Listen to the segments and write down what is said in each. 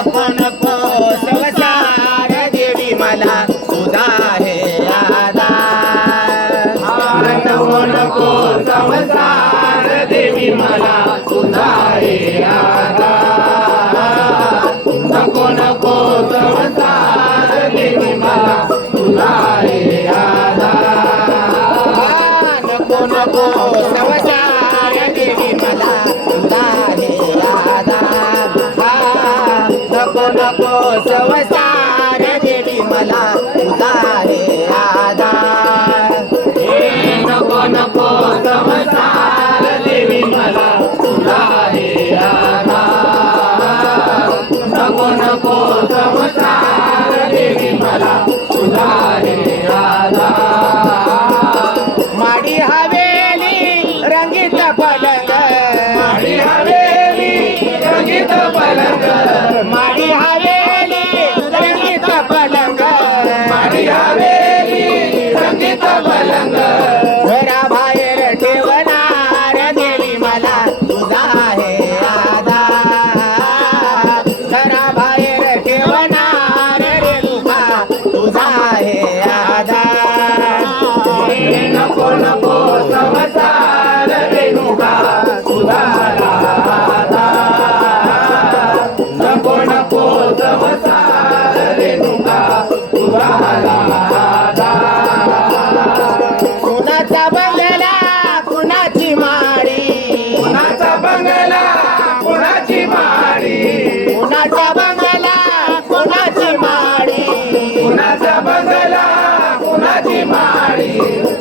नको संसार देवी मला तुझा हे आधार नको संसार देवी मला तुझा हे आधार नको नको संसार देवी मला तुझा हे आधार नको नको संसार देवी मला तुझा हे आधार नको नको संसार देवी मला तुझा हे आधार नको नको संसार देवी मला तुझा हे आधार नको नको संसार देवी मला तुझा हे आधार माडी हवेली रंगीत पलंग माडी हवेली रंगीत पलंग माडी हवेली रंगीत पलंग माडी हवेली रंगीत पलंग घराबाहेर ठेवणार देवी मला तुझा हे आधार घराबाहेर ठेवणार रेणुका तुझा हे आधार नको नको संसार रेणुका तुझा आधार नको नको संसार रेणुका तुझा कुणाचा बंगला कुणाची माडी कुणाचा बंगला कुणाची माडी कुणाचा बंगला कुणाची माडी कुणाचा बंगला कुणाची माडी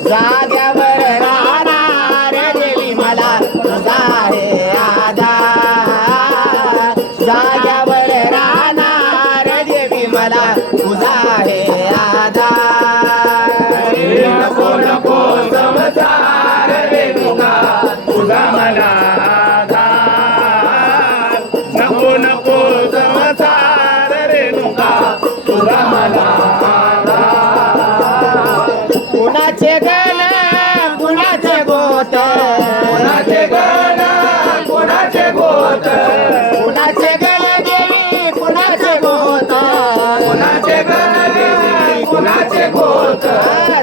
जाग्यावर राहणार देवी मला तुझा हे आधार जाग्यावर राहणार देवी मला तुझा हे आधार नको नको संसार रेणुका तुझा मला आधार नको नको संसार रेणुका तुझा मला आधार कुणाचे गण कुणाचे गोत कोणाचे गण कोणाचे गोत कुणाचे गण देवी कुणाचे गोत कोणाचे गण देवी कोणाचे गोत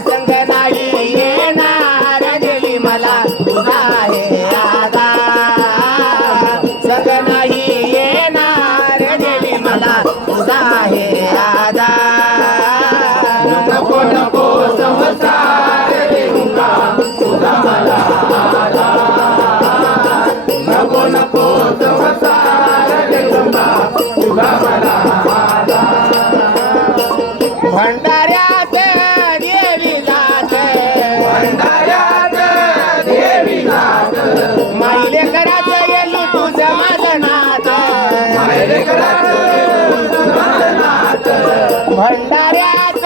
संग नाही येणार देवी मला तुझा हे आधार संग नाही येणार देवी मला तुझा हे आधार नको नको संसार रेणुका तुझा मला आधार नको नको संसार रेणुका तुझा मला आधार भंडाऱ्यात देवी जात भंडाऱ्यात देवी जात माहिले करायचं येलू तुझं माझं नात मायलेकरात तुझं नात भंडाऱ्यात